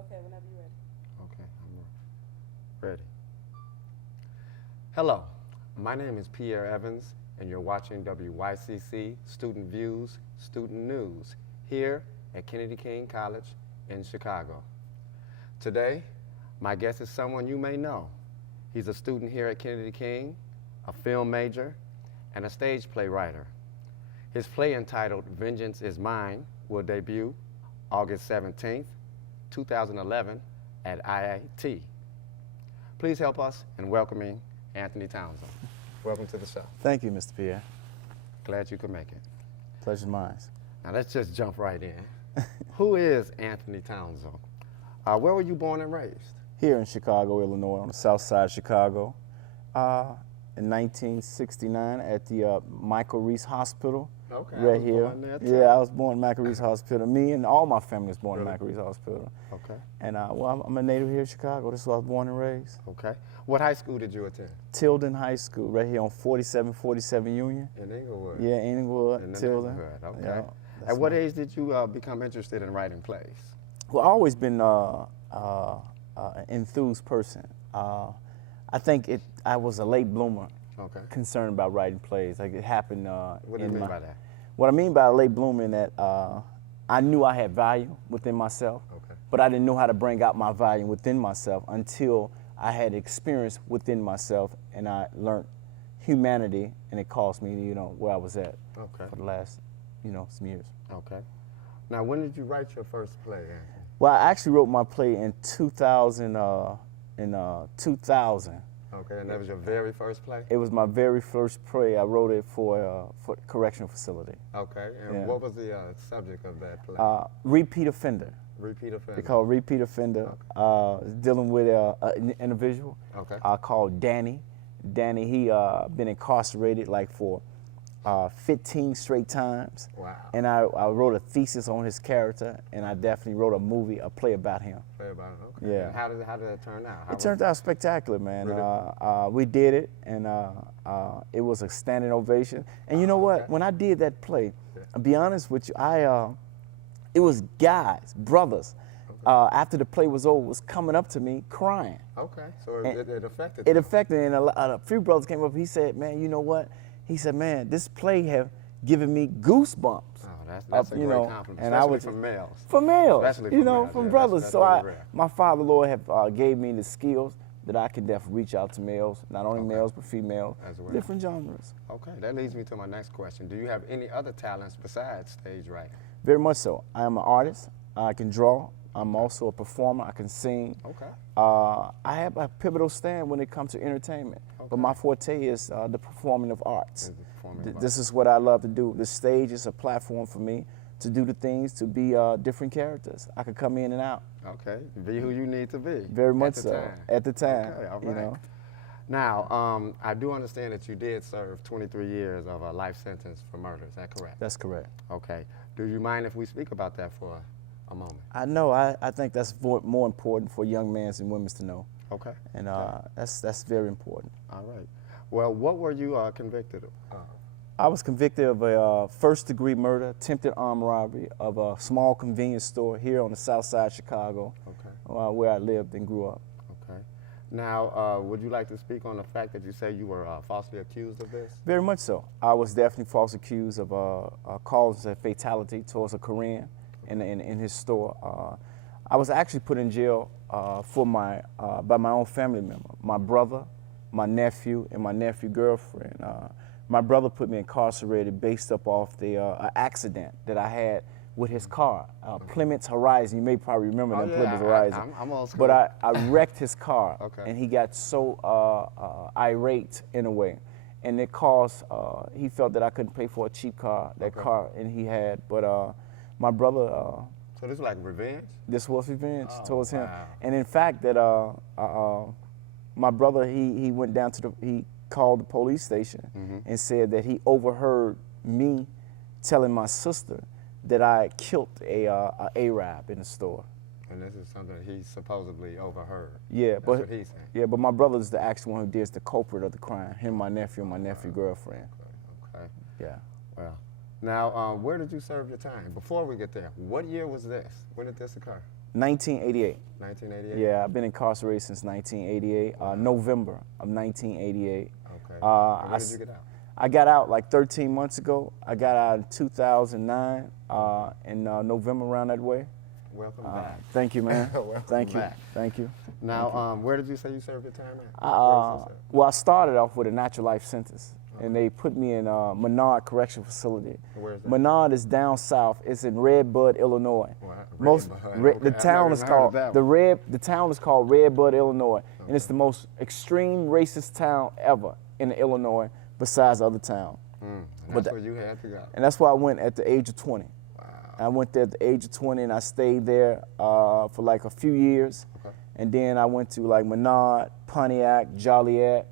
Okay, whenever you're ready. Okay, I'm ready. Hello, my name is Pierre Evans, and you're watching WYCC Student Views, Student News, here at Kennedy King College in Chicago. Today, my guest is someone you may know. He's a student here at Kennedy King, a film major, and a stage play writer. His play entitled Vengeance Is Mine will debut August 17th, 2011 at IIT. Please help us in welcoming Anthony Townsel. Welcome to the show. Thank you, Mr. Pierre. Glad you could make it. Pleasure's mine. Now let's just jump right in. Who is Anthony Townsel? Where were you born and raised? Here in Chicago, Illinois, on the south side of Chicago. In 1969 at the Michael Reese Hospital. Okay, right here. Born there too. Yeah, I was born at Michael Reese Hospital. Me and all my family was born Really? at Michael Reese Hospital. Okay. And well, I'm a native here in Chicago. This is where I was born and raised. Okay. What high school did you attend? Tilden High School, right here on 4747 Union. In Englewood. Yeah, Englewood, In the Tilden. neighborhood, okay. Yeah, At what age did you become interested in writing plays? Well, I've always been an enthused person. I think I was a late bloomer. Okay. Concerned about writing plays. Like it happened. What do you mean by that? What I mean by a late bloomer in that I knew I had value within myself, Okay. but I didn't know how to bring out my value within myself until I had experience within myself and I learned humanity, and it caused me, where I was at Okay. for the last, some years. Okay. Now, when did you write your first play, Anthony? Well, I actually wrote my play in 2000. Okay, and that was your very first play? It was my very first play. I wrote it for a correctional facility. Okay, and Yeah. what was the subject of that play? Repeat offender. Repeat offender. They call repeat offender. Dealing with an individual Okay. called Danny. Danny, he been incarcerated like for 15 straight times. Wow. And I wrote a thesis on his character, and I definitely wrote a play about him. Play about it, okay. Yeah. And how did that turn out? It turned out spectacular, man. Really? We did it, and it was a standing ovation. And you know what? Okay. When I did that play, I'll be honest with you, it was guys, brothers, after the play was over, was coming up to me crying. Okay, so it affected It them. affected me, and a few brothers came up. He said, "Man, you know what?" He said, "Man, this play have given me goosebumps." Oh, that's a great compliment, and especially was from males. For males, Especially from males, from yeah, brothers. that's So really rare. my Father, Lord, have gave me the skills that I can definitely reach out to males, not only males but females, As well. different genres. Okay, that leads me to my next question. Do you have any other talents besides stage writing? Very much so. I am an artist. I can draw. I'm also a performer. I can sing. Okay. I have a pivotal stand when it comes to entertainment, but Okay. my forte is the performing of arts. Is the performing of This is what I love to do. The stage is a platform for me to do the things, to be different characters. I could come in and out. Okay, be who you need to be. Very much at the so. time. At the time, Okay, all right. Now, I do understand that you did serve 23 years of a life sentence for murder. Is that correct? That's correct. Okay. Do you mind if we speak about that for a moment? I know. I think that's more important for young men and women to know, Okay. and Okay. that's very important. All right. Well, what were you convicted of? I was convicted of a first-degree murder, attempted armed robbery of a small convenience store here on the south side of Chicago, Okay. where I lived and grew up. Okay. Now, would you like to speak on the fact that you say you were falsely accused of this? Very much so. I was definitely falsely accused of causing a fatality towards a Korean in his store. I was actually put in jail by my own family member, my brother, my nephew, and my nephew girlfriend. My brother put me incarcerated based up off the accident that I had with his car, Plymouth Horizon. You may probably remember that Plymouth Horizon. I'm old school. But I wrecked his car, Okay. and he got so irate in a way, and it caused. He felt that I couldn't pay for a cheap car, and he had. But my brother. So this is like revenge? This was revenge towards him, wow. and in fact that my brother he went down to he called the police station and said that he overheard me telling my sister that I killed a Arab in the store. And this is something that he supposedly overheard. Yeah, That's but what he's saying. yeah, but my brother's the actual one who did the culprit of the crime. Him, my nephew, and my nephew girlfriend. Okay. Yeah. Well, now, where did you serve your time? Before we get there, what year was this? When did this occur? 1988. 1988? Yeah, I've been incarcerated since 1988, November of 1988. Okay. When did you get out? I got out like 13 months ago. I got out in 2009, in November around that way. Welcome back. Thank you, man. Welcome Thank you. back. Thank you. Now, where did you say you served your time at? Well, I started off with a natural life sentence, and they put me in Menard Correctional Facility. Where is that? Menard is down south. It's in Redbud, Illinois. Wow, The town is called the town is called Redbud, Illinois, and it's the most extreme racist town ever in Illinois, besides other towns. And that's where you had to go. And that's why I went at the age of 20. Wow. I went there at the age of 20, and I stayed there for like a few years. Okay. And then I went to like Menard, Pontiac, Joliet,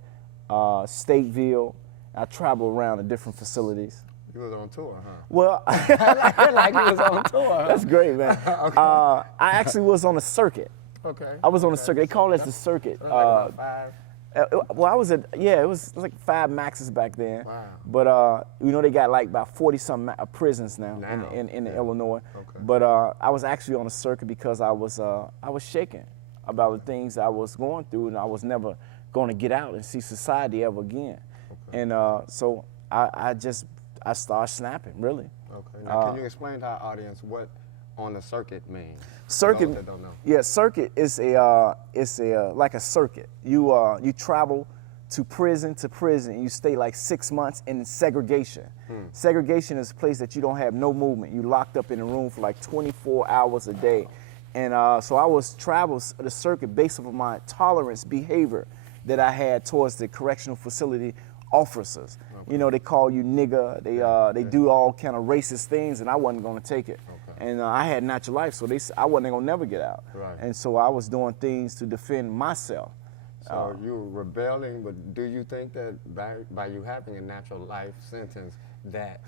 Stateville. I traveled around to different facilities. You was on tour, huh? Well, like he was on tour. Huh? That's great, man. Okay. I actually was on a circuit. Okay. I was on a circuit. They call it the circuit. Like about 5? Well, I was it was like 5 maxes back then. Wow. But you know, they got like about 40-some prisons now in Illinois. Okay. But I was actually on a circuit because I was shaken about the things I was going through, and I was never going to get out and see society ever again. Okay. And so I started snapping, really. Okay. Now, can you explain to our audience what on the circuit means? Circuit, that don't know. Yeah, circuit is like a circuit. You travel to prison, and you stay like 6 months in segregation. Segregation is a place that you don't have no movement. You locked up in a room for like 24 hours a day. And so I was travel the circuit based on my tolerance behavior that I had towards the correctional facility officers. Okay. You know, they call you nigger, they do all kind of racist things, and I wasn't gonna take it. Okay. And I had natural life, so I wasn't gonna never get out. Right. And so I was doing things to defend myself. So you were rebelling, but do you think that by you having a natural life sentence that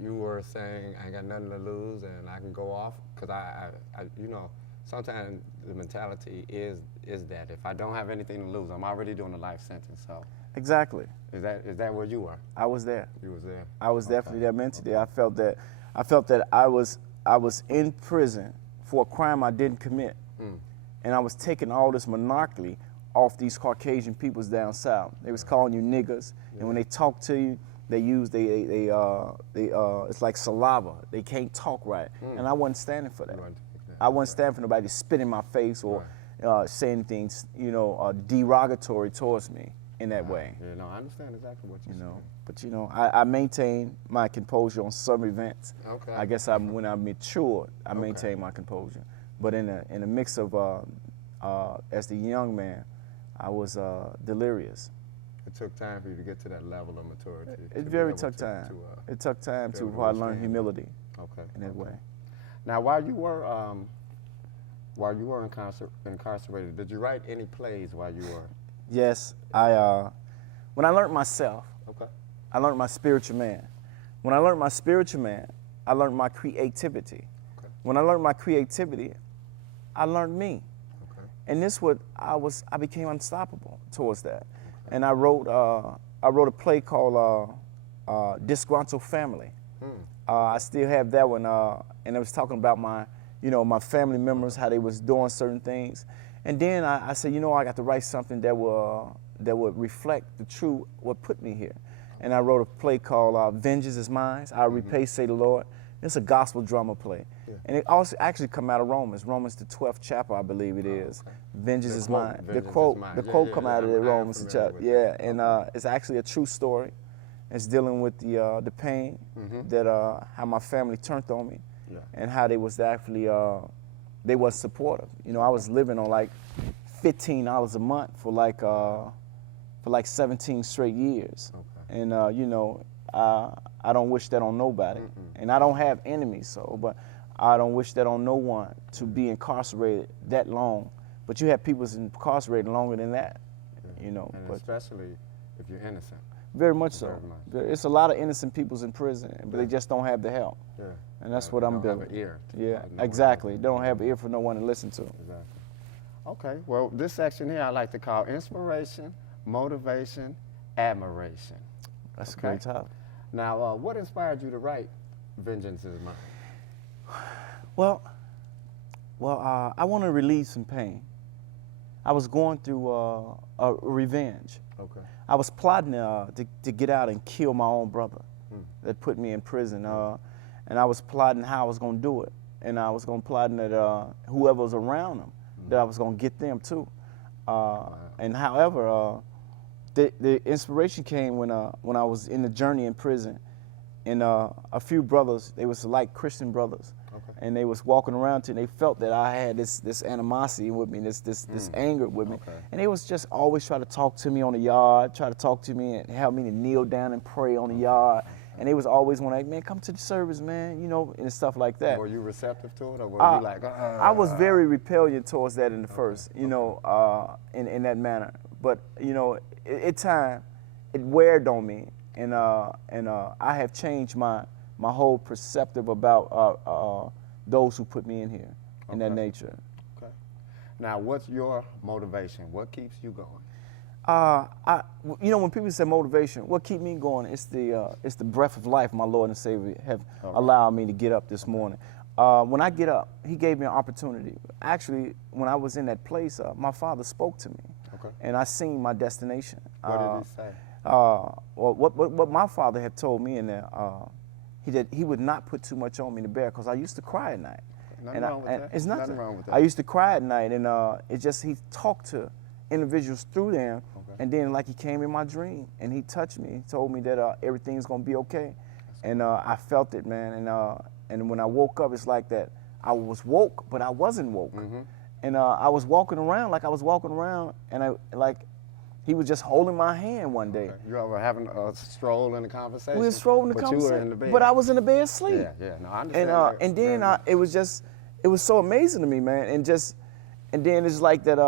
you were saying, I ain't got nothing to lose and I can go off? Because I you know, sometimes the mentality is that if I don't have anything to lose, I'm already doing a life sentence. So exactly. Is that where you were? I was there. You was there. I was definitely there mentally. I felt that I was in prison for a crime I didn't commit, and I was taking all this monarchy off these Caucasian peoples down south. They was calling you niggers, and when they talk to you, they use it's like saliva. They can't talk right, and I wasn't standing for that. I wasn't standing for nobody to spit in my face or saying things, you know, derogatory towards me in that way. Yeah, no, I understand exactly what you're saying. But you know, I maintain my composure on some events. Okay. I guess when I matured, I maintained my composure. But in a mix of as the young man, I was delirious. It took time for you to get to that level of maturity. It very took time. It took time to learn humility. Okay. In that way. Now, while you were incarcerated, did you write any plays while you were? Yes, when I learned myself, I learned my spiritual man. When I learned my spiritual man, I learned my creativity. Okay. When I learned my creativity, I learned me. Okay. And this I became unstoppable towards that. Okay. And I wrote a play called Disgruntled Family. I still have that one, and I was talking about my family members, how they was doing certain things. And then I said, you know, I got to write something that would reflect the true what put me here. And I wrote a play called Vengeance is Mine, I'll repay, say the Lord. It's a gospel drama play. Yeah. And it also actually come out of Romans the 12th chapter, I believe it is. Okay. Vengeance is mine. The quote come out of the Romans chapter. Yeah, and it's actually a true story. It's dealing with the pain that how my family turned on me, and how they was actually they was supportive. You know, I was living on like $15 a month for like 17 straight years. Okay. And you know, I don't wish that on nobody. And I don't have enemies, but I don't wish that on no one to be incarcerated that long. But you have people incarcerated longer than that, you know. And especially if you're innocent. Very much so. It's a lot of innocent people's in prison, but they just don't have the help. Yeah. And that's what I'm building. They don't have an ear. Yeah, exactly. They don't have an ear for no one to listen to. Exactly. Okay, well, this section here I like to call inspiration, motivation, admiration. That's a great topic. Now, what inspired you to write Vengeance is Mine? Well, Well, I want to relieve some pain. I was going through a revenge. Okay. I was plotting to get out and kill my own brother that put me in prison. And I was plotting how I was going to do it. And I was going to plotting that whoever was around him, that I was going to get them too. And however, the inspiration came when I was in the journey in prison. And a few brothers, they was like Christian brothers. Okay. And they was walking around and they felt that I had this animosity with me, this anger with me. Okay. And they was just always try to talk to me on the yard, try to talk to me and help me to kneel down and pray on the yard. And they was always want to, like, man, come to the service, man, you know, and stuff like that. Were you receptive to it, or were you like, I was very repellent towards that in the first, you know, in that manner. But, you know, it weared on me. And I have changed my whole perspective about those who put me in here, in that nature. Okay. Now, what's your motivation? What keeps you going? You know, when people say motivation, what keeps me going is the breath of life my Lord and Savior have allowed me to get up this morning. When I get up, He gave me an opportunity. Actually, when I was in that place, my Father spoke to me, and I seen my destination. What did He say? Well, what my father had told me in there, he would not put too much on me to bear because I used to cry at night. Nothing wrong with that. It's nothing wrong with that. I used to cry at night, and it just he talked to individuals through them, and then like he came in my dream and he touched me. He told me that everything's gonna be okay, and I felt it, man. And when I woke up, it's like that I was woke, but I wasn't woke, and I was walking around like I was walking around, and He was just holding my hand one day. Okay. You were having a stroll in the conversation? We were strolling in the conversation. But you were in the bed. But I was in the bed asleep. Yeah, no, I understand. And then it was so amazing to me, man. And then it's like that,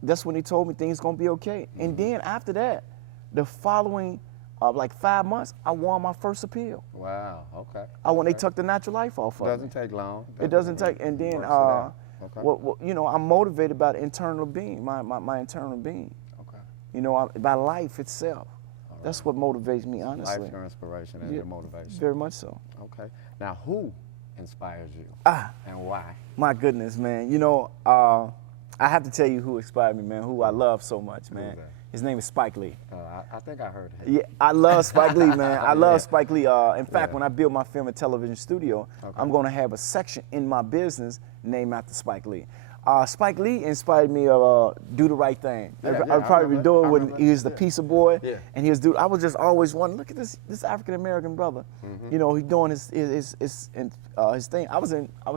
that's when he told me things gonna be okay. And then after that, the following, like 5 months, I won my first appeal. Wow, okay. They took the natural life off of me. It doesn't take long. It doesn't take, and then, well, you know, I'm motivated by the internal being, my internal being. You know, by life itself. Right. That's what motivates me, honestly. Life, your inspiration, and your motivation. Very much so. Okay. Now, who inspires you, and why? My goodness, man. You know, I have to tell you who inspired me, man, who I love so much, man. His name is Spike Lee. I think I heard it. Yeah, I love Spike Lee, man. I love Spike Lee. In fact, when I build my film and television studio, I'm going to have a section in my business named after Spike Lee. Spike Lee inspired me to do the right thing. I'd probably be doing when he was the pizza boy, and he was doing. I was just always wondering, look at this African American brother. You know, he doing his thing. I was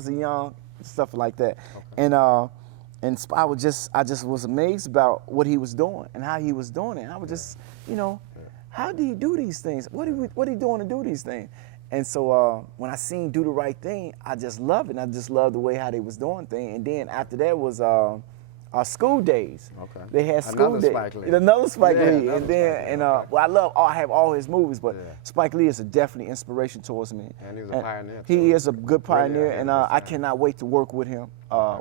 a young stuff like that, and I just was amazed about what he was doing and how he was doing it. And I was just, you know, how do you do these things? What are you doing to do these things? And so when I seen Do the Right Thing, I just loved it. And I just loved the way how they was doing things. And then after that was our school days. Okay. They had school days. Another Spike Lee. And then, well, I have all his movies, but Spike Lee is a definitely inspiration towards me. And he was a pioneer. He is a good pioneer, and I cannot wait to work with him,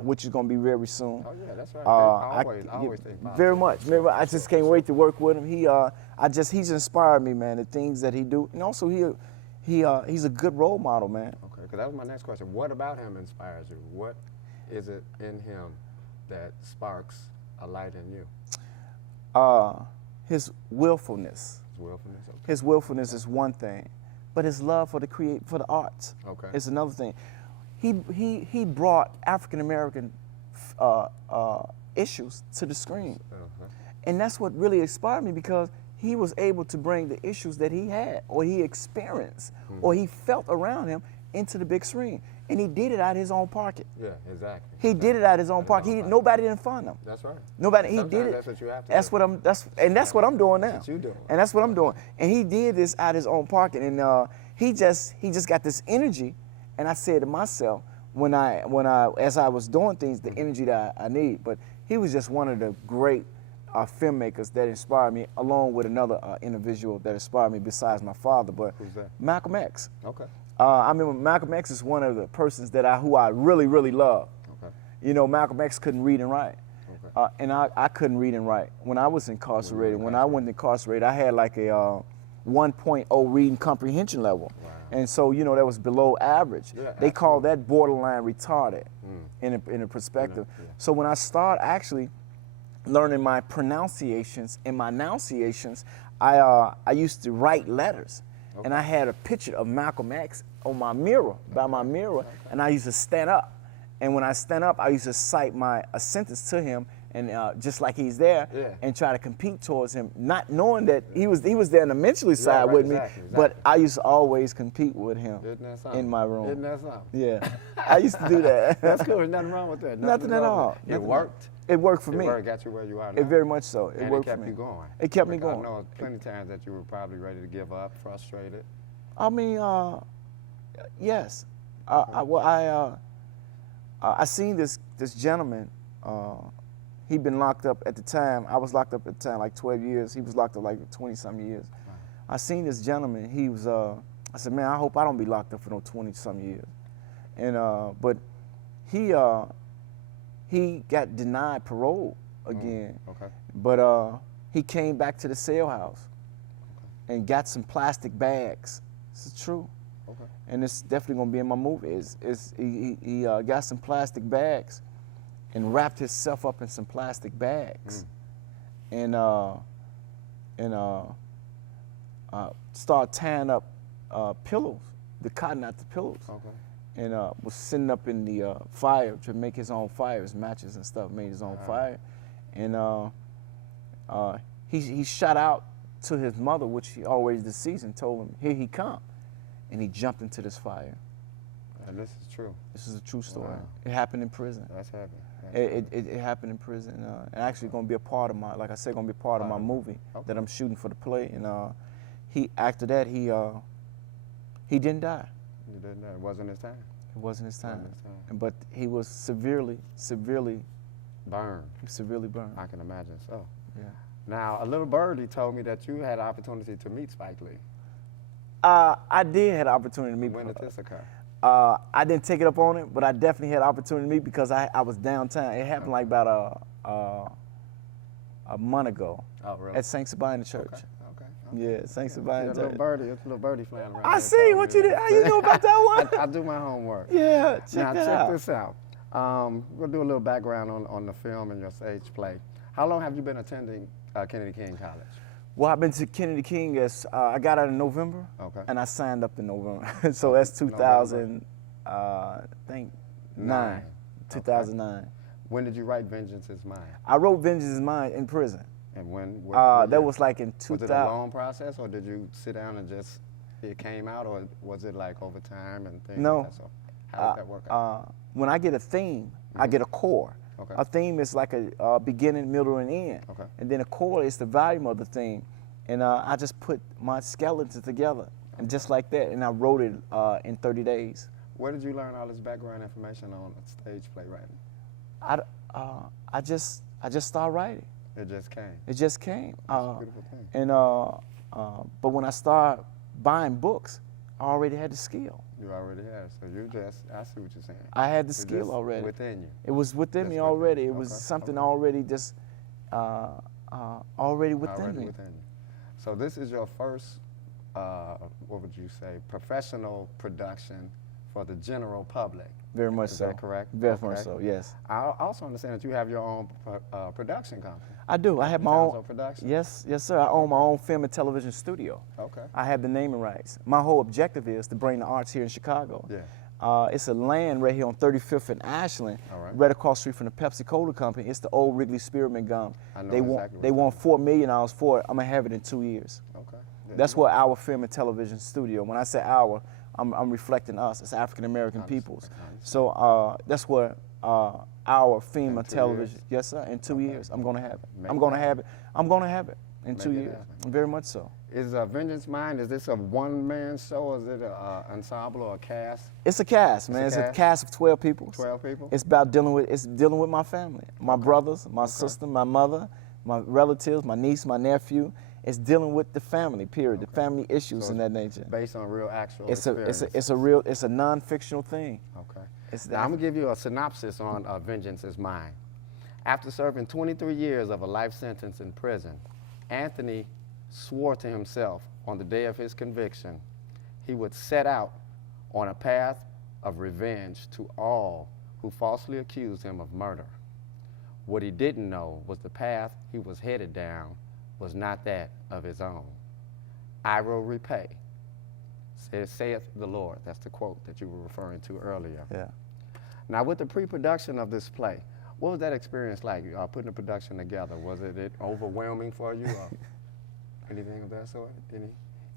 which is going to be very soon. Oh yeah, that's right. I always think about very much. I just can't wait to work with him. He's inspired me, man. The things that he do, and also he's a good role model, man. Okay, because that was my next question. What about him inspires you? What is it in him that sparks a light in you? His willfulness. His willfulness. Okay. His willfulness is one thing, but his love for the arts is another thing. He brought African American issues to the screen, and that's what really inspired me, because he was able to bring the issues that he had or he experienced or he felt around him into the big screen. And he did it out of his own pocket. Yeah, exactly. He did it out of his own pocket. Nobody didn't fund him. That's right. Nobody. Sometimes he did it. That's what you have to that's do. What I'm. That's what I'm doing now. That's what you doing. And that's what I'm doing. And he did this out of his own pocket. And he just got this energy. And I said to myself, as I was doing things, the energy that I need. But he was just one of the great filmmakers that inspired me, along with another individual that inspired me besides my father. But who's that? Malcolm X. Okay. I remember Malcolm X is one of the persons who I really, really love. Okay. You know, Malcolm X couldn't read and write. Okay. And I couldn't read and write. When I was incarcerated, when I went incarcerated, I had like a 1.0 reading comprehension level. Wow. And so, you know, that was below average. Yeah, they called that borderline retarded. in a perspective. Yeah. So when I start actually learning my pronunciations and my enunciations, I used to write letters, and I had a picture of Malcolm X on my mirror, by my mirror, and I used to stand up. And when I stand up, I used to cite a sentence to him, and just like he's there, and try to compete towards him, not knowing that he was there on the mentally side with me, but I used to always compete with him in my room. Isn't that something? Yeah, I used to do that. That's cool. There's nothing wrong with that. Nothing at all. It worked. It worked for me. It got you where you are now. It very much so. It worked for me. It kept you going. It kept me going. I know plenty of times that you were probably ready to give up, frustrated. I mean, yes. I seen this gentleman. He'd been locked up at the time. I was locked up at the time, like 12 years. He was locked up like 20-some years. Right. I seen this gentleman. He was. I said, man, I hope I don't be locked up for no 20-some years. And but he got denied parole again. Okay. But he came back to the cell house and got some plastic bags. This is true. Okay. And it's definitely gonna be in my movie. He got some plastic bags and wrapped himself up in some plastic bags, and started tying up pillows, the cotton out the pillows. Okay. And was sitting up in the fire to make his own fire, his matches and stuff, made his own fire. And he shot out to his mother, which he always deceased, and told him, here he come. And he jumped into this fire. And this is true. This is a true story. Wow. It happened in prison. That's happened. It happened in prison. And actually going to be a part of my, like I said, going to be part of my movie that I'm shooting for the play. And after that, he didn't die. He didn't die. It wasn't his time. It wasn't his time. But he was severely burned. Severely burned. I can imagine so. Yeah. Now, a little birdie told me that you had an opportunity to meet Spike Lee. I did have the opportunity to meet. When did this occur? I didn't take it up on it, but I definitely had the opportunity to meet because I was downtown. It happened like about a month ago. Oh, really? At St. Sabina Church. Okay. Yeah, St. Sabina Church. It's a little birdie flying around. I see what you did. How you know about that one? I do my homework. Yeah, check this out. We'll do a little background on the film and your stage play. How long have you been attending Kennedy King College? Well, I've been to Kennedy King I got out in November, and I signed up in November. So that's 2000, I think, 2009. When did you write Vengeance Is Mine? I wrote Vengeance Is Mine in prison. And when? That was like in 2000. Was it a long process, or did you sit down and just, it came out, or was it like over time and things no. like that? So how did that work out? When I get a theme, I get a core. Okay. A theme is like a beginning, middle, and end. Okay. And then a core is the volume of the theme. And I just put my skeletons together, and just like that, and I wrote it in 30 days. Where did you learn all this background information on stage play writing? I just started writing. It just came. It just came. That's a beautiful thing. And but when I started buying books, I already had the skill. You already have. So you just, I see what you're saying. I had the skill already. Within you. It was within me already. It was something already just already within me. So this is your first, what would you say, professional production for the general public. Very much so. Is that correct? Very much so, yes. I also understand that you have your own production company. I do. I have my own. Production. Yes, sir. I own my own film and television studio. Okay. I have the naming rights. My whole objective is to bring the arts here in Chicago. Yeah. It's a land right here on 35th and Ashland, right across the street from the Pepsi-Cola company. It's the old Wrigley Spearmint gum. I know they want $4 million for it. I'm gonna have it in 2 years. Okay. Yeah, that's what our film and television studio. When I say our, I'm reflecting us as African American peoples. So that's what our film and television. Yes, sir. In 2 years, I'm gonna have it. I'm gonna have it. I'm gonna have it in 2 years. Very much so. Is Vengeance Mine, is this a one-man show, or is it an ensemble or a cast? It's a cast, man. It's a cast of 12 people. 12 people? It's about dealing with my family, my brothers, my sister, my mother, my relatives, my niece, my nephew. It's dealing with the family, period, the family issues and that nature. Based on real actual experiences. It's a non-fictional thing. Okay. Now, I'm gonna give you a synopsis on Vengeance Is Mine. After serving 23 years of a life sentence in prison, Anthony swore to himself on the day of his conviction he would set out on a path of revenge to all who falsely accused him of murder. What he didn't know was the path he was headed down was not that of his own. I will repay, saith the Lord. That's the quote that you were referring to earlier. Yeah. Now, with the pre-production of this play, what was that experience like, putting the production together? Was it overwhelming for you, or anything of that sort?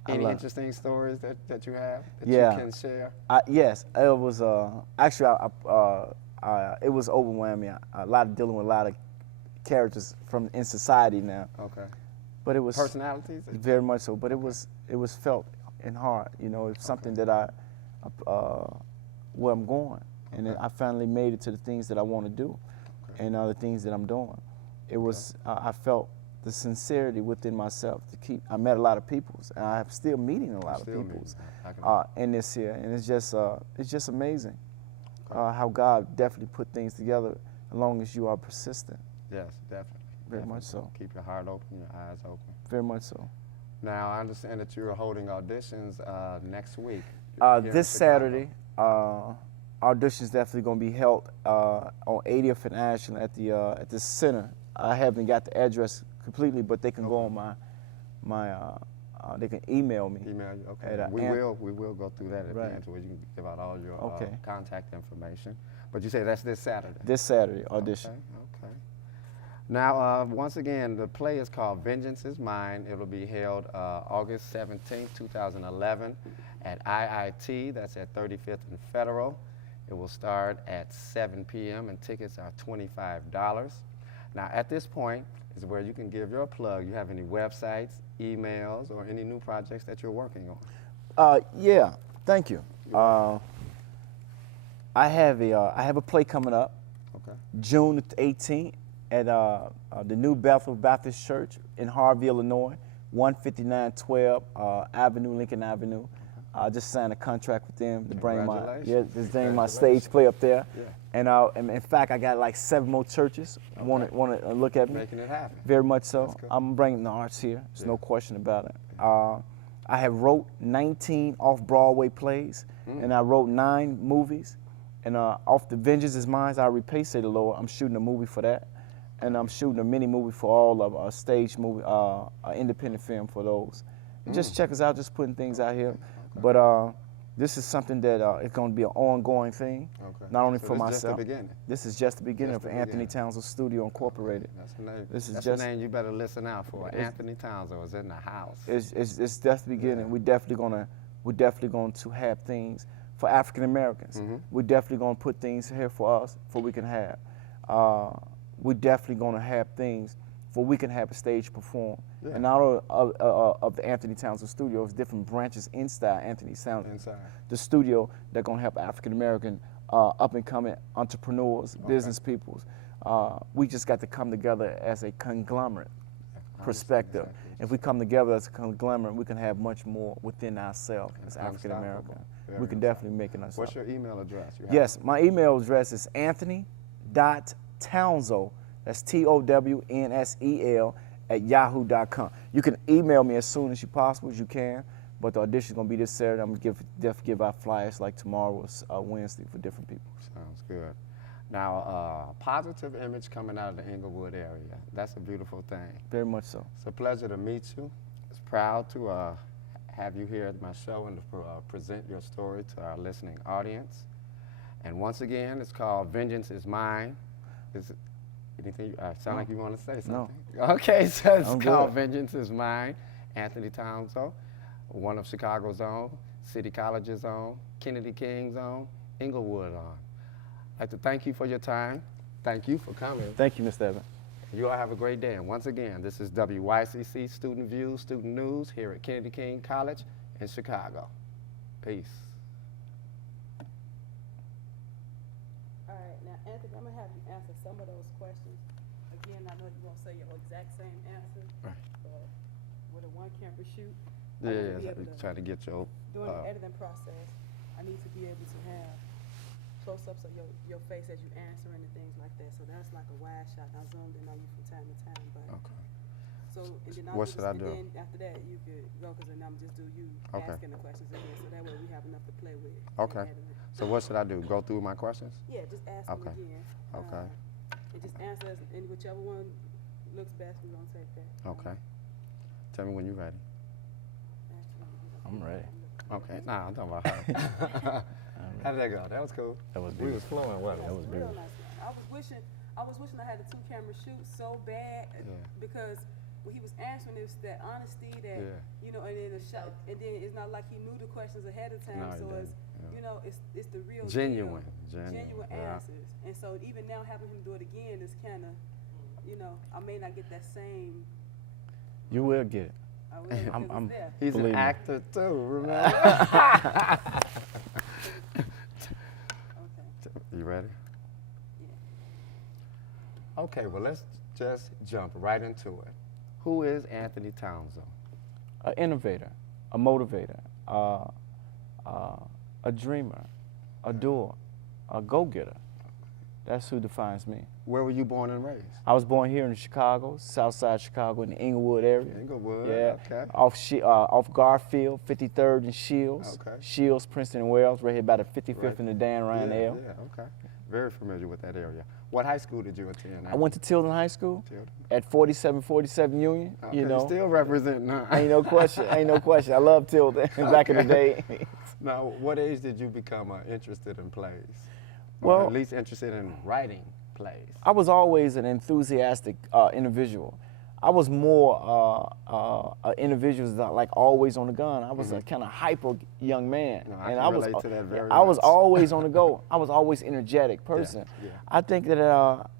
Any interesting stories that you have that you can share? Yes, it was actually it was overwhelming. Dealing with a lot of characters from in society now. Okay. But it was personalities. Very much so. But it was felt and hard. You know, it's something that where I'm going, and I finally made it to the things that I want to do, and the things that I'm doing. It was I felt the sincerity within myself to keep. I met a lot of peoples, and I'm still meeting a lot of peoples in this year, and it's just amazing how God definitely put things together as long as you are persistent. Yes, definitely. Very much so. Keep your heart open, your eyes open. Very much so. Now, I understand that you're holding auditions next week. This Saturday, auditions definitely going to be held on 80th and Ashland at the center. I haven't got the address completely, but they can go on they can email me. Email you, okay. We will go through that at the end, where you can give out all your contact information. But you say that's this Saturday? This Saturday, audition. Okay. Now, once again, the play is called Vengeance is Mine. It'll be held August 17th, 2011 at IIT. That's at 35th and Federal. It will start at 7 p.m. and tickets are $25. Now, at this point is where you can give your plug. You have any websites, emails, or any new projects that you're working on? Yeah, thank you. I have a play coming up, June 18th at the New Bethel Baptist Church in Harvey, Illinois, 15912 Lincoln Avenue. I just signed a contract with them to bring my stage play up there. Yeah. And in fact, I got like 7 more churches want to look at me. Making it happen. Very much so. I'm bringing the arts here. There's no question about it. I have wrote 19 off-Broadway plays, and I wrote 9 movies. And off the Vengeance is Mine, I repay, say the Lord. I'm shooting a movie for that. And I'm shooting a mini movie for all of our stage movie, independent film for those. And just check us out, just putting things out here. But this is something that it's going to be an ongoing thing, not only for myself. This is just the beginning of Anthony Townsel Studio Incorporated. That's the name. That's the name you better listen out for. Anthony Townsel is in the house. It's just the beginning. Yeah. We're definitely going to have things for African Americans. We're definitely going to put things here for us, for we can have. We're definitely going to have things for we can have a stage perform. Yeah. And out of the Anthony Townsel Studios, different branches inside Anthony Townsel, the studio that going to help African American up-and-coming entrepreneurs, business peoples. We just got to come together as a conglomerate perspective. If we come together as a conglomerate, we can have much more within ourselves as African American. We can definitely make it ourselves. What's your email address? Yes, my email address is anthony.townsel, that's TOWNSEL, @yahoo.com. You can email me as soon as you possible as you can, but the audition is going to be this Saturday. I'm going to give out flyers like tomorrow or Wednesday for different people. Sounds good. Now, positive image coming out of the Englewood area. That's a beautiful thing. Very much so. It's a pleasure to meet you. It's proud to have you here at my show and to present your story to our listening audience. And once again, it's called Vengeance is Mine. Is it anything, sound like you want to say something? No. Okay, so it's called Vengeance is Mine. Anthony Townsel, one of Chicago's own, City College's own, Kennedy King's own, Englewood on. I'd like to thank you for your time. Thank you for coming. Thank you, Mr. Evans. You all have a great day. And once again, this is WYCC Student Views, Student News here at Kennedy King College in Chicago. Peace. All right, now, Anthony, I'm going to have you answer some of those questions. Again, I know you won't say your exact same answer, but with a one-camera shoot, trying to get your... During the editing process, I need to be able to have close-ups of your face as you answering and things like that. So that's like a wide shot. I zoomed in on you from time to time. But So, and then What should I do? And then after that, you could go, because then I'm just do you asking the questions again, so that way we have enough to play with. Okay. So what should I do? Go through my questions? Yeah, just ask them again. Okay. And just answer us, and whichever one looks best, we're gonna take that. Okay. Tell me when you're ready. I'm ready. Okay. Nah, I'm talking about her. How did that go? That was cool. That was We was flowing well. That was Real beautiful. nice. I was wishing I had a 2-camera shoot so bad, because when he was answering, it was that honesty that, you know, and then the shot, and then it's not like he knew the questions ahead of time, No, he so it's, didn't. you know, it's the real Genuine. deal, genuine answers. And so even now having him do it again is kind of, you know, I may not get that same. You will get it. I will, because I'm it's there. He's an Believe me. actor too, remember? Okay. You ready? Yeah. Okay, well, let's just jump right into it. Who is Anthony Townsel? An innovator, a motivator, a dreamer, a doer, a go-getter. That's who defines me. Where were you born and raised? I was born here in Chicago, South Side Chicago, in the Englewood area. Englewood, Yeah, okay. off Garfield, 53rd and Shields. Okay. Shields, Princeton, and Wells, right here by the 55th Right. and the Dan Ryan L. Yeah, okay. Very familiar with that area. What high school did you attend? I went to Tilden High School Tilden. at 4747 Union. Okay, You know, still representing, huh? ain't no question. Ain't no question. I love Tilden back in the day. Now, what age did you become interested in plays? Well, or at least interested in writing plays. I was always an enthusiastic individual. I was more an individual that like always on the gun. I was a kind of hyper young man, No, and I can relate to that very I was much. always on the go. I was always energetic person. yeah. I think that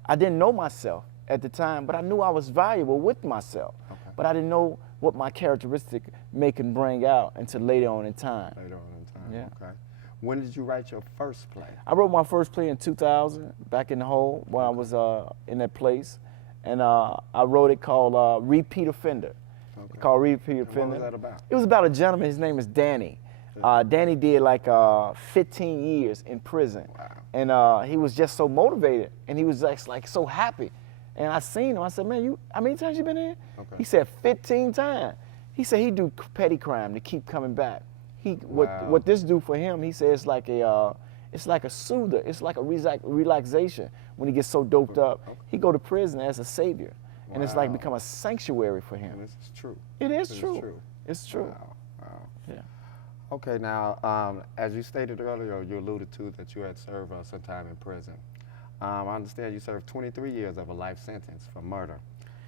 I didn't know myself at the time, but I knew I was valuable with myself. Okay. But I didn't know what my characteristic make and bring out until later on in time. Later on in time, Yeah. okay. When did you write your first play? I wrote my first play in 2000, back in the hole when I was in that place, and I wrote it called Repeat Offender. Okay. Called Repeat And Offender. what was that about? It was about a gentleman. His name is Danny. Danny did like 15 years in prison, Wow. and he was just so motivated, and he was like so happy. And I seen him. I said, "Man, how many times you been in?" Okay. He said 15 times. He said he do petty crime to keep coming back. Wow. What this do for him? He said it's like a soother. It's like a relaxation when he gets so doped up. Okay. He go to prison as a savior, and it's like Wow. become a sanctuary for him. And this is true. It is This true. It's true. Wow. Wow. Yeah. Okay, now, as you stated earlier, you alluded to that you had served some time in prison. I understand you served 23 years of a life sentence for murder.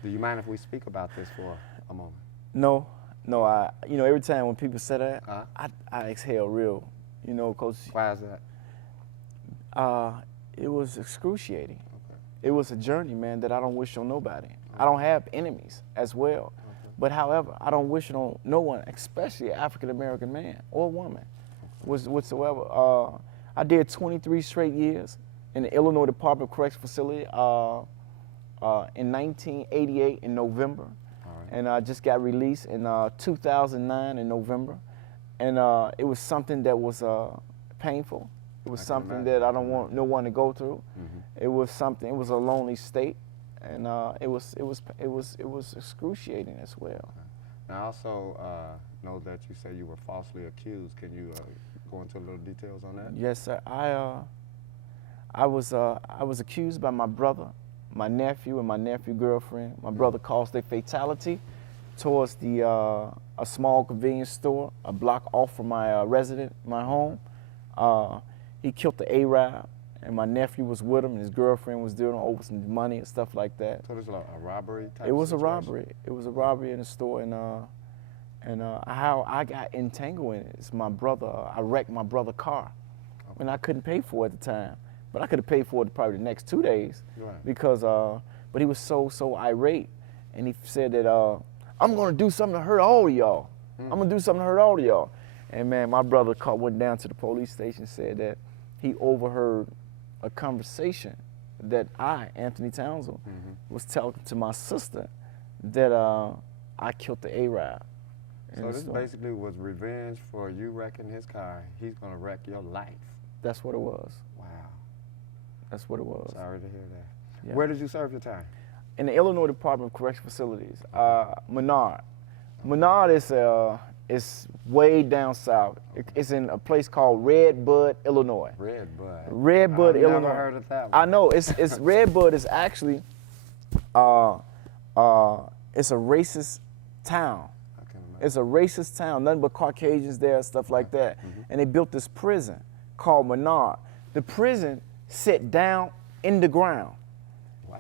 Do you mind if we speak about this for a moment? No, every time when people say that, Uh-huh. I exhale real, because Why is that? it was excruciating. Okay. It was a journey, man, that I don't wish on nobody. I don't have enemies as well. But however, I don't wish it on no one, especially an African-American man or woman whatsoever. I did 23 straight years in the Illinois Department of Corrections facility in 1988 in November. And I just got released in 2009 in November. And it was something that was painful. It was something that I don't want no one to go through. It was a lonely state. And it was excruciating as well. Now, I also know that you say you were falsely accused. Can you go into a little details on that? Yes, sir. I was accused by my brother, my nephew, and my nephew girlfriend. My brother caused a fatality towards a small convenience store a block off from my my home. He killed the Arab, and my nephew was with him, and his girlfriend was dealing over some money and stuff like that. So this is like a robbery type It was a situation? robbery. It was a robbery in the store, and how I got entangled in it is my brother. I wrecked my brother's car, and I couldn't pay for it at the time. But I could have paid for it probably the next 2 days, Right. because. But he was so irate, and he said that I'm gonna do something to hurt all of y'all. I'm gonna do something to hurt all of y'all. And man, my brother went down to the police station, said that he overheard a conversation that I, Anthony Townsel, was telling to my sister that I killed the Arab. So this basically was revenge for you wrecking his car. He's gonna wreck your life. That's what it was. Wow. That's what it was. Sorry to hear that. Yeah. Where did you serve your time? in the Illinois Department of Correctional Facilities, Menard. Menard is way down south. It's in a place called Redbud, Illinois. Redbud. Redbud, I've Illinois. Never heard of that one. I know. It's Redbud is actually it's a racist town. It's a racist town. Nothing but Caucasians there, stuff like that. And they built this prison called Menard. The prison sit down in the ground. Wow.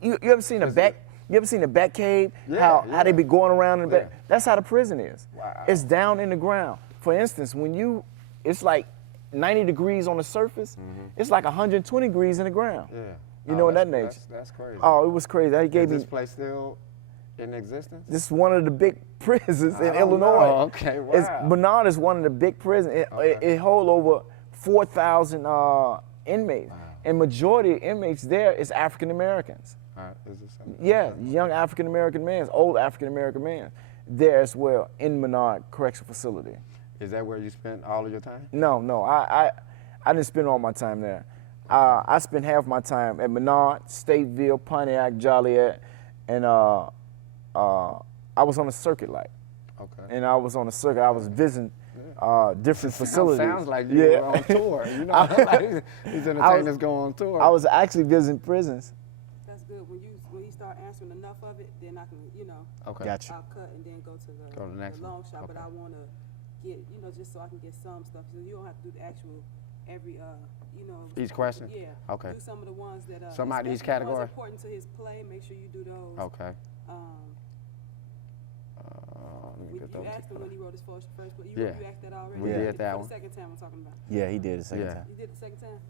You ever seen a bat? You ever seen a bat cave? How they be going around in the back? That's how the prison is. Wow. It's down in the ground. For instance, it's like 90 degrees on the surface. It's like 120 degrees in the ground. Yeah. You know, in that nature. That's crazy. Oh, it was crazy. He gave Is me. this place still in existence? This is one of the big prisons in Illinois. Oh, okay, wow. Menard is one of the big prisons. It holds over 4,000 inmates. Wow. And majority of inmates there is African Americans. Is this something? Yeah, young African American men, old African American men there as well in Menard Correctional Facility. Is that where you spent all of your time? No, I didn't spend all my time there. I spent half my time at Menard, Stateville, Pontiac, Joliet, and I was on a circuit light. Okay. And I was on a circuit. I was visiting different facilities. Sounds like you were on tour. You know, like these entertainers go on tour. I was actually visiting prisons. That's good. When you start answering enough of it, then I can, Okay. Gotcha. I'll cut and then go to the next long one. shot. Okay. But I want to get, just so I can get some stuff. So you don't have to do the actual every, Each question? Yeah. Okay. Do some of the ones that Some out of each especially the category? ones important to his play. Make sure you do those. Okay. Let me You get those. asked him when he wrote his first book. You Yeah. asked that already. We did that For one. the second time I'm talking about. Yeah, he did the second Yeah. time. You did the second time?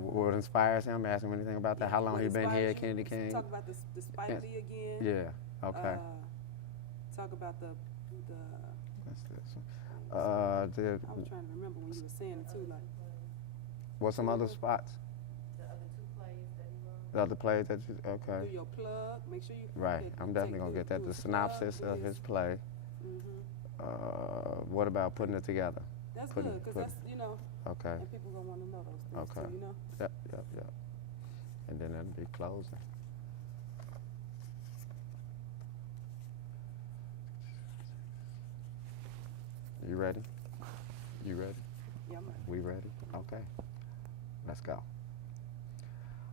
What inspires him? Ask him anything about that? How long What he been inspired here, you? Kennedy King? Talk about the Spike Yes. Lee again. Yeah. Okay. Talk about the What's this one? I was trying to remember when you were saying it too, like What's some other spots? The other two plays that he wrote. The other plays that you, do okay. your plug. Make sure you Right. that I'm you definitely take- going to get do that. The his synopsis plug, of do his play. What about putting it together? That's Putting- good, because putting- that's, Okay. and people gonna want to know those things Okay. too, Yep. And then that'll be closing. You ready? You ready? Yeah, I'm ready. We ready? Okay. Let's go.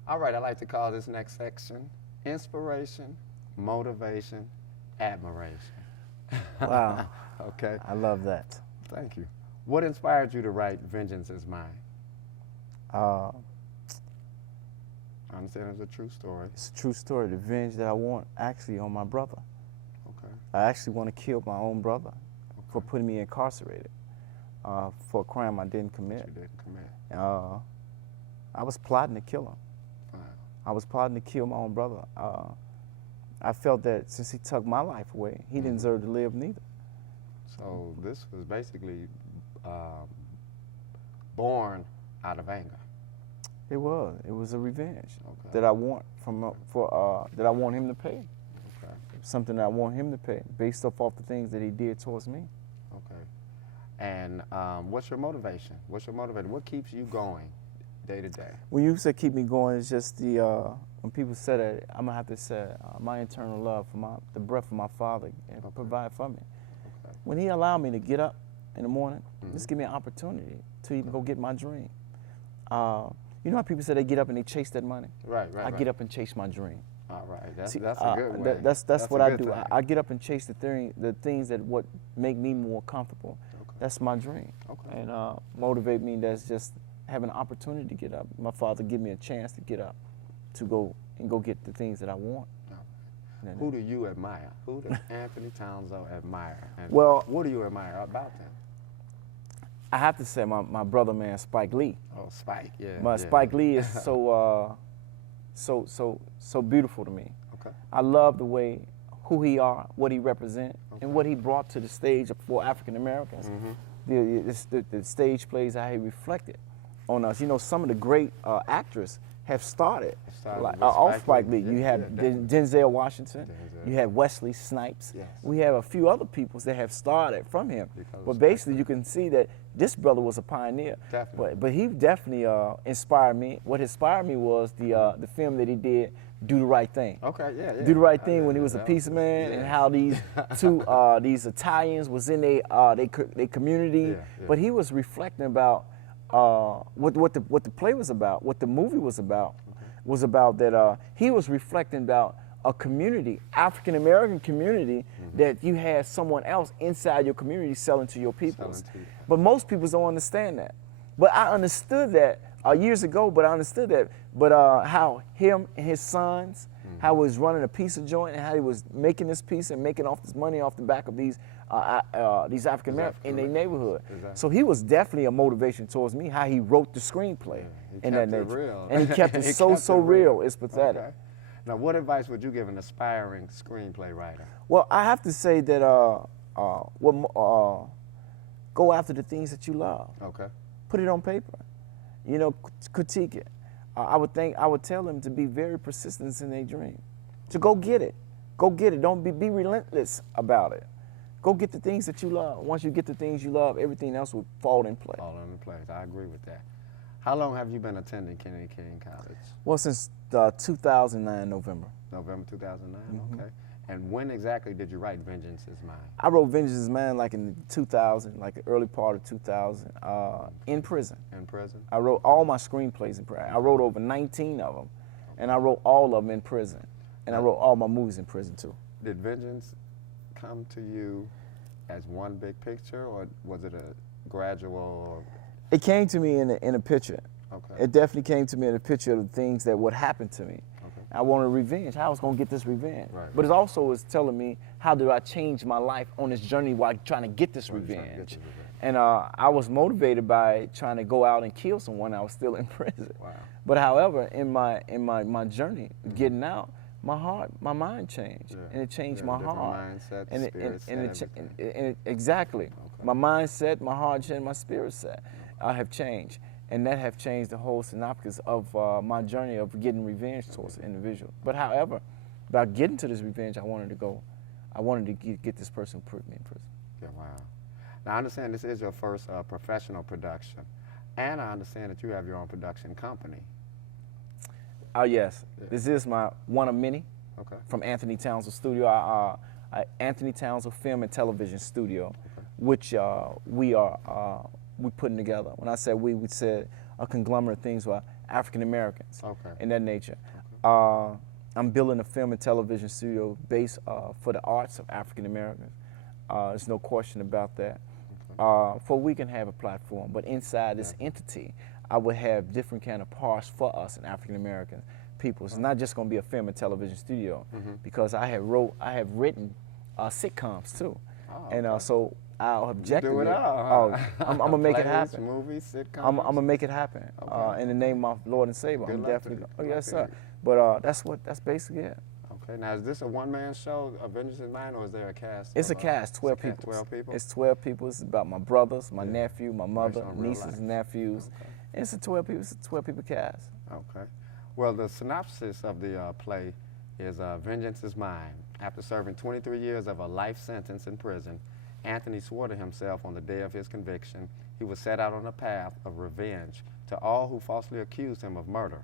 All right, I like to call this next section inspiration, motivation, admiration. Wow. Okay. I love that. Thank you. What inspired you to write Vengeance Is Mine? I understand it's a true story. It's a true story. The revenge that I want actually on my brother. Okay. I actually want to kill my own brother for putting me incarcerated for a crime I didn't commit. You didn't commit. I was plotting to kill him. Wow. I was plotting to kill my own brother. I felt that since he took my life away, he didn't deserve to live neither. So this was basically born out of anger. It was a revenge Okay. that I want that I want him to pay. Okay. Something that I want him to pay based off the things that he did towards me. Okay. And what's your motivation? What's your motivation? What keeps you going day to day? When you say keep me going, it's just when people say that, I'm gonna have to say my internal love for the breath of my Father and provide for me. Okay. When he allowed me to get up in the morning, just give me an opportunity to even go get my dream. You know how people say they get up and they chase that money? Right. I get up and chase my dream. All right. That's See, a good way. That's what a I good do. thing. I get up and chase the things that what make me more comfortable. Okay. That's my dream. Okay. And motivate me. That's just having an opportunity to get up. My Father give me a chance to get up, to go get the things that I want. And Who do you admire? Who does Anthony Townsel admire? And Well- what do you admire about him? I have to say my brother, man, Spike Lee. Oh, Spike. Yeah. My yeah. Spike Lee is so beautiful to me. Okay. I love the way who he are, what he represent, and what he brought to the stage for African Americans. The stage plays how he reflected on us. You know, some of the great actors have started, Started off with Spike Spike Lee. Lee. You Yeah, have yeah, definitely. Denzel Washington. Denzel. You have Wesley Snipes. Yes. We have a few other peoples that have started from him. Because of But Spike basically, Lee. you can see that this brother was a pioneer. Definitely. But he definitely inspired me. What inspired me was the film that he did, Do the Right Thing. Okay, yeah, yeah. Do the Right I Thing did when he that. was a That pizza man, and yes. how these two these Italians was in they community. Yeah, yeah. But he was reflecting about what the play was about, what the movie was about, was about that he was reflecting about a community, African American community, that you had someone else inside your community selling to your peoples. Selling to you. But most people don't understand that. But I understood that years ago. But I understood that. But how him and his sons, how he was running a pizza joint, and how he was making this pizza and making off this money off the back of these African Americans in their neighborhood. Exactly. So he was definitely a motivation towards me. How he wrote the screenplay He in kept that it nature, real. and he kept it He so kept it real. It's pathetic. Okay. Now, what advice would you give an aspiring screenplay writer? Well, I have to say that go after the things that you love. Okay. Put it on paper. You know, critique it. I would tell them to be very persistent in their dream. To go get it. Go get it. Don't be relentless about it. Go get the things that you love. Once you get the things you love, everything else will fall in place. All in place. I agree with that. How long have you been attending Kennedy King College? Well, since 2009 November. November 2009. Mm-hmm. Okay. And when exactly did you write Vengeance Is Mine? I wrote Vengeance Is Mine like in 2000, like the early part of 2000, in prison. In prison? I wrote all my screenplays in prison. I wrote over 19 of them, and I wrote all of them in prison. And I wrote all my movies in prison too. Did Vengeance come to you as one big picture, or was it a gradual? It came to me in a picture. Okay. It definitely came to me in a picture of the things that would happen to me. Okay. I wanted revenge, how I was gonna get this revenge. Right, But it also was telling me, how do I change my life on this journey while trying to get this While you're trying to get revenge? this revenge. And I was motivated by trying to go out and kill someone. I was still in prison. Wow. But however, in my journey, getting out, my mind changed, Yeah. and it changed Yeah, my different heart. mindset, and spirit set, everything. Exactly. Okay. My mindset, my heart changed, my spirit set. I have changed, and that have changed the whole synopsis of my journey of getting revenge towards the individual. But however, about getting to this revenge, I wanted to get this person who put me in prison. Yeah, wow. Now, I understand this is your first professional production, and I understand that you have your own production company. Oh yes, Yeah. this is my one of many Okay. from Anthony Townsel Studio, Anthony Townsel Film and Television Studio, which we putting together. When I say we said a conglomerate of things were African Americans Okay. in that nature. I'm building a film and television studio based for the arts of African Americans. There's no question about that. For we can have a platform, but inside this entity, I would have different kind of parts for us and African American people. It's not just going to be a film and television studio, because I have written sitcoms too, Oh, and okay. so our objective. Do it is- all. Oh, I'm gonna make it Plays, happen. Movies, sitcoms. I'm gonna make it happen Okay. in the name of Lord and Savior. Good I'm luck to definitely. you. Oh Good yes, luck sir. to you. But that's basically it. Okay. Now, is this a one-man show, Vengeance Is Mine, or is there a cast? It's a of, cast, 12 it's a cast, people. 12 people. It's 12 people. It's about my brothers, my Yeah. nephew, my mother, on real nieces, life. and nephews. Okay. And it's a 12 people. It's a 12 people cast. Okay. Well, the synopsis of the play is Vengeance Is Mine. After serving 23 years of a life sentence in prison, Anthony swore to himself on the day of his conviction he would set out on a path of revenge to all who falsely accused him of murder.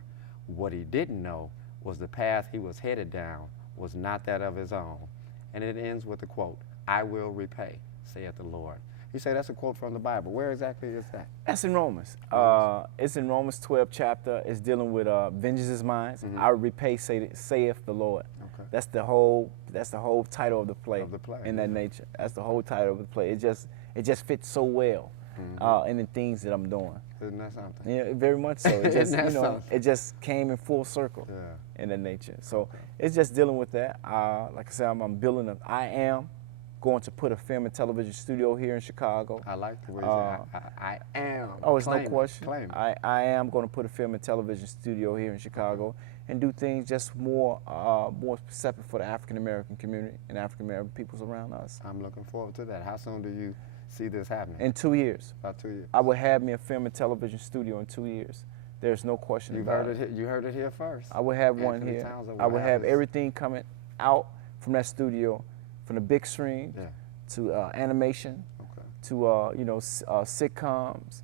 What he didn't know was the path he was headed down was not that of his own. And it ends with the quote, "I will repay, saith the Lord." You say that's a quote from the Bible. Where exactly is that? That's in Romans. It's in Romans 12 chapter. It's dealing with vengeance is mine. I will repay, saith the Lord. Okay. That's the whole title of the play. Of the play, in that yeah. nature. That's the whole title of the play. It just fits so well in the things that I'm doing. Isn't that something? Yeah, very much so. It just Isn't that something? it just came in full circle Yeah. in that nature. So it's just dealing with that. Like I said, I'm building I am going to put a film and television studio here in Chicago. I like the way you say I am. Oh, it's Claim no it, question. Claim it. I am going to put a film and television studio here in Chicago and do things just more specific for the African American community and African American peoples around us. I'm looking forward to that. How soon do you see this happening? In 2 years, About 2 years. I will have me a film and television studio in 2 years There's no question about it. You heard it here first. I would have one Anthony here. Townsel I will would have have his- everything coming out from that studio, from the big screen Yeah. to animation Okay. to sitcoms.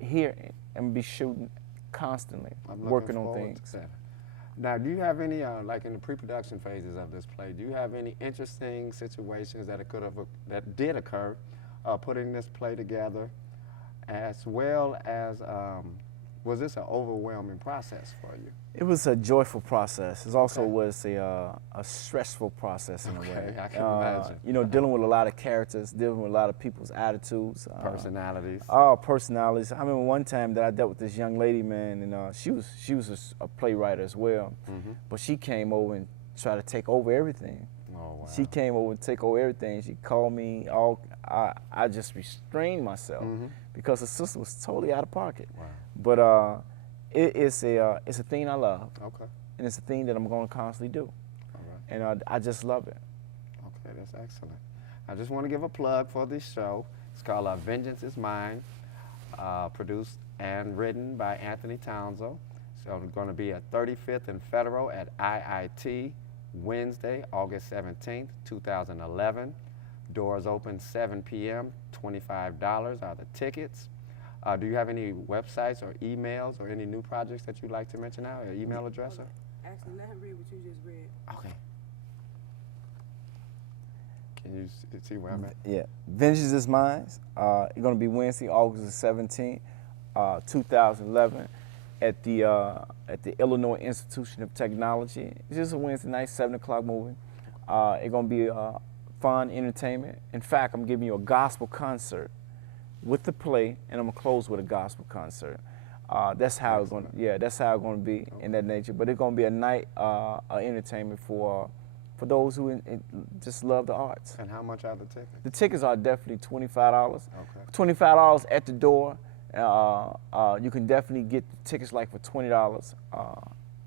Here, and be shooting constantly, I'm looking working on forward things. to that. Now, do you have any, like in the pre-production phases of this play, do you have any interesting situations that did occur putting this play together, as well as, was this an overwhelming process for you? It was a joyful process. It also Okay. was a stressful process in a way. Okay, I can imagine. You know, dealing with a lot of characters, dealing with a lot of people's attitudes. Personalities. Personalities. I remember one time that I dealt with this young lady, man, and she was a playwright as well, but she came over and tried to take over everything. Oh, wow. She came over and take over everything. She called me. I just restrained myself because the sister was totally out of pocket. Wow. But it's a thing I love, Okay. and it's a thing that I'm going to constantly do, All right. and I just love it. Okay, that's excellent. I just want to give a plug for this show. It's called Vengeance is Mine, produced and written by Anthony Townsel. So it's going to be at 35th and Federal at IIT, Wednesday, August 17th, 2011. Doors open 7 p.m., $25 are the tickets. Do you have any websites or emails or any new projects that you'd like to mention now? Your email address? Or? Actually, let him read what you just read. Okay. Can you see where I'm at? Yeah, Vengeance is Mine. It's going to be Wednesday, August the 17th, 2011, at the Illinois Institution of Technology. It's just a Wednesday night, 7 o'clock movie. It's going to be fun entertainment. In fact, I'm giving you a gospel concert with the play, and I'm gonna close with a gospel concert. That's how it's gonna. Yeah, that's how it's gonna be in that nature. But it's gonna be a night of entertainment for those who just love the arts. And how much are the tickets? The tickets are definitely $25. Okay. $25 at the door. You can definitely get the tickets like for $20.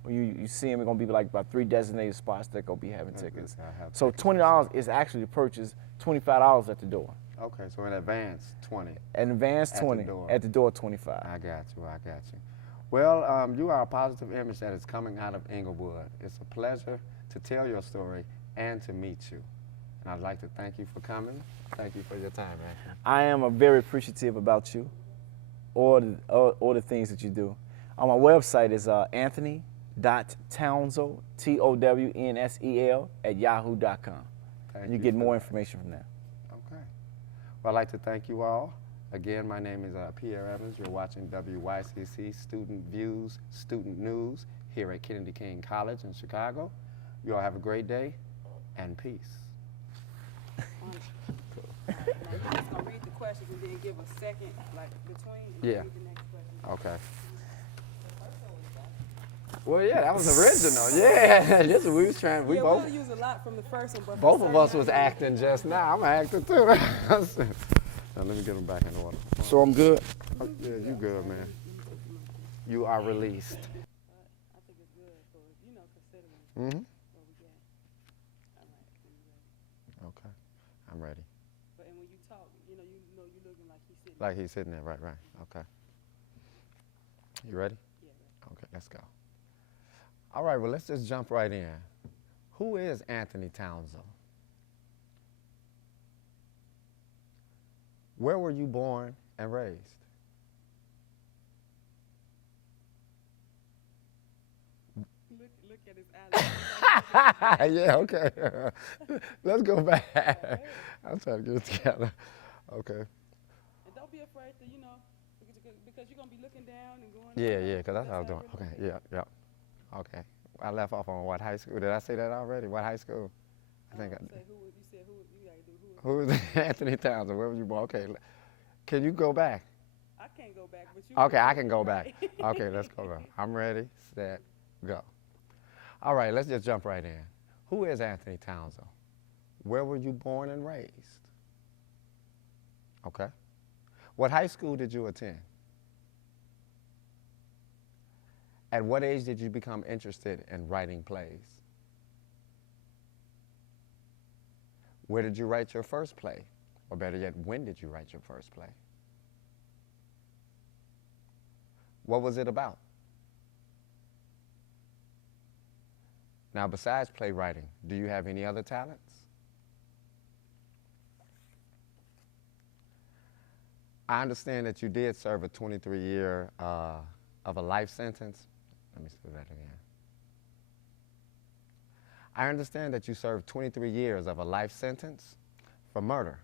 You see them, it's gonna be like about 3 designated spots that gonna be having tickets. So $20 is actually the purchase. $25 at the door. Okay, so in advance, 20. In advance, At the 20. door. At the door, 25. I got you. Well, you are a positive image that is coming out of Englewood. It's a pleasure to tell your story and to meet you. And I'd like to thank you for coming. Thank you for your time, man. I am very appreciative about you, all the things that you do. On my website is Anthony.Townsel, Townsel @yahoo.com. Thank You get for more that. information from there. Okay. Well, I'd like to thank you all. Again, my name is Pierre Evans. You're watching WYCC Student Views, Student News here at Kennedy King College in Chicago. You all have a great day and peace. Now, you're just gonna read the questions and then give a second, like between, and then Yeah. read the next question. Okay. Well, yeah, that was original. Yeah, this we was trying. We Yeah, both. we'll use a lot from the first one, but for Both of us certain was ones, acting just now. I'm an actor too. Now, let me get them back in order. So I'm good? Oh, yeah, you good, man. You are released. I think it's good for, considering Mm-hmm. what we got. All right, when you ready. Okay, I'm ready. But and when you talk, you looking like he's sitting. Like he's sitting there, right. Okay. You ready? Yeah, right. Okay, let's go. All right, well, let's just jump right in. Who is Anthony Townsel? Where were you born and raised? Look at his eyes. Yeah, okay. Let's go back. I'm trying to get it together. Okay. And don't be afraid to, because you're gonna be looking down and going. Yeah, because that's what I was doing. Okay, yeah. Okay. I left off on what high school? Did I say that already? What high school? I think I Say who? You said who? You gotta do who? Who is Anthony Townsel? Where were you born? Okay. Can you go back? I can't go back, but you. Okay, I can go back. Okay, let's go back. I'm ready, set, go. All right, let's just jump right in. Who is Anthony Townsel? Where were you born and raised? Okay. What high school did you attend? At what age did you become interested in writing plays? Where did you write your first play? Or better yet, when did you write your first play? What was it about? Now, besides playwriting, do you have any other talents? I understand that you did serve a 23-year of a life sentence. Let me say that again. I understand that you served 23 years of a life sentence for murder.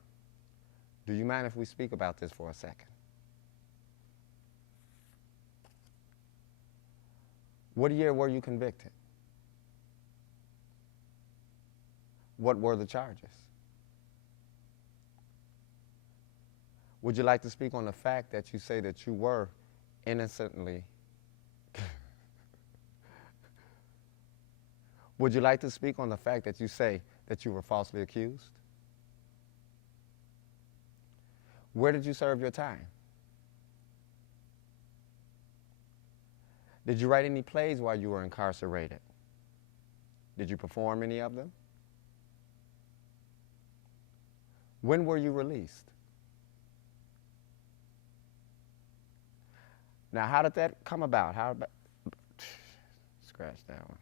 Do you mind if we speak about this for a second? What year were you convicted? What were the charges? Would you like to speak on the fact that you say that you were innocently? Would you like to speak on the fact that you say that you were falsely accused? Where did you serve your time? Did you write any plays while you were incarcerated? Did you perform any of them? When were you released? Now, how did that come about? Scratch that one.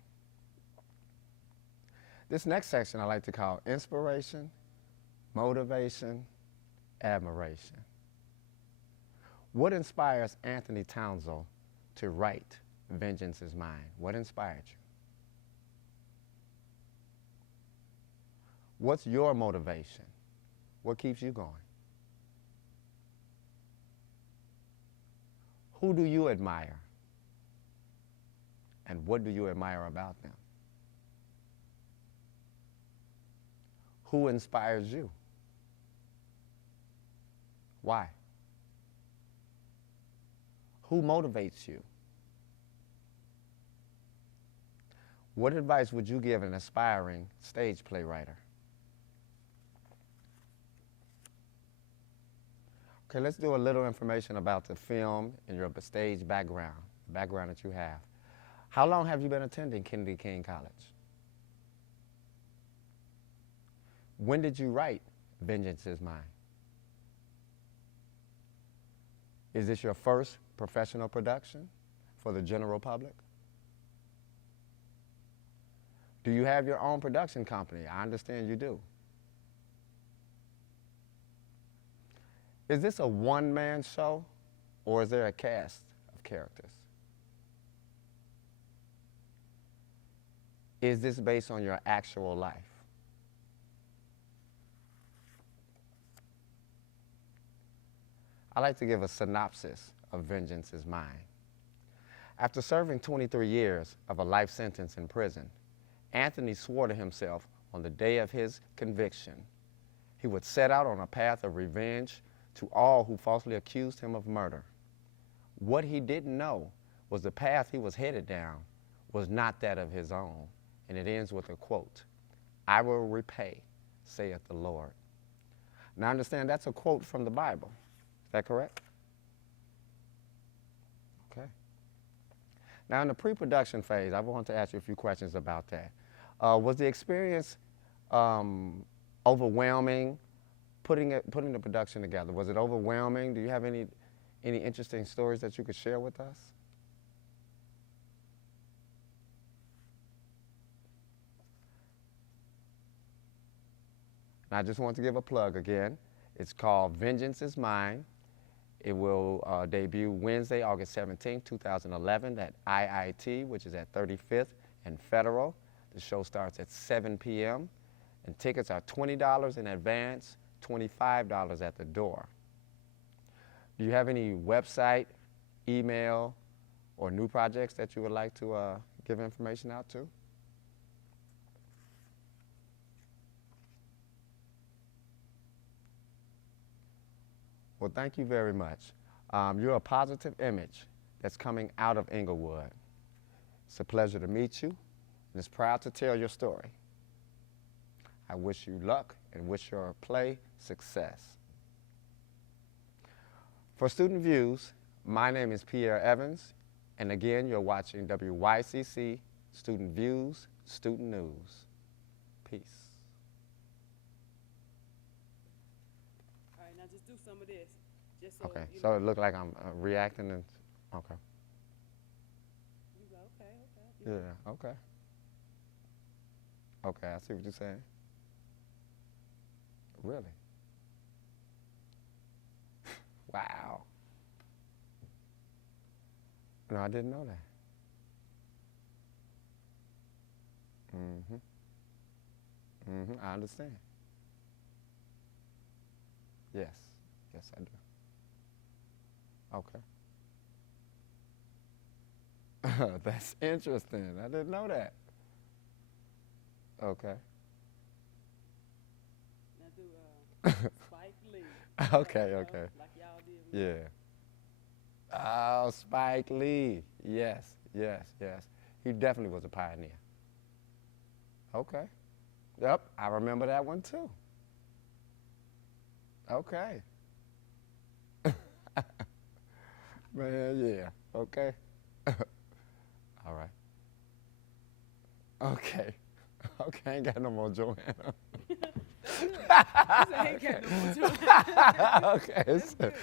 This next section I like to call inspiration, motivation, admiration. What inspires Anthony Townsel to write Vengeance Is Mine? What inspired you? What's your motivation? What keeps you going? Who do you admire? And what do you admire about them? Who inspires you? Why? Who motivates you? What advice would you give an aspiring stage playwright? Okay, let's do a little information about the film and your stage background, the background that you have. How long have you been attending Kennedy King College? When did you write Vengeance Is Mine? Is this your first professional production for the general public? Do you have your own production company? I understand you do. Is this a one-man show, or is there a cast of characters? Is this based on your actual life? I like to give a synopsis of Vengeance Is Mine. After serving 23 years of a life sentence in prison, Anthony swore to himself on the day of his conviction he would set out on a path of revenge to all who falsely accused him of murder. What he didn't know was the path he was headed down was not that of his own, and it ends with a quote, "I will repay, saith the Lord." Now understand that's a quote from the Bible. Is that correct? Okay. Now in the pre-production phase, I want to ask you a few questions about that. Was the experience overwhelming? Putting the production together, was it overwhelming? Do you have any interesting stories that you could share with us? And I just want to give a plug again. It's called Vengeance Is Mine. It will debut Wednesday, August 17, 2011 at IIT, which is at 35th and Federal. The show starts at 7 p.m. and tickets are $20 in advance, $25 at the door. Do you have any website, email, or new projects that you would like to give information out to? Well, thank you very much. You're a positive image that's coming out of Englewood. It's a pleasure to meet you, and it's proud to tell your story. I wish you luck and wish your play success. For Student Views, my name is Pierre Evans, and again, you're watching WYCC Student Views, Student News. Peace. All right, now just do some of this. Just so, Okay, you so know. it looked like I'm reacting and, okay. Yeah, okay. Okay, I see what you're saying. Really? Wow. No, I didn't know that. I understand. Yes. Yes, I do. Okay. That's interesting. I didn't know that. Okay. Now do Spike Lee. Okay, okay. Like y'all did. Yeah. Oh, Spike Lee. Yes, yes, yes. He definitely was a pioneer. Okay. Yep, I remember that one too. Okay. Man, yeah. Okay. All right. Okay. Okay, ain't got no more JoAnna. That's good. I ain't got no more JoAnna. Okay. That's good.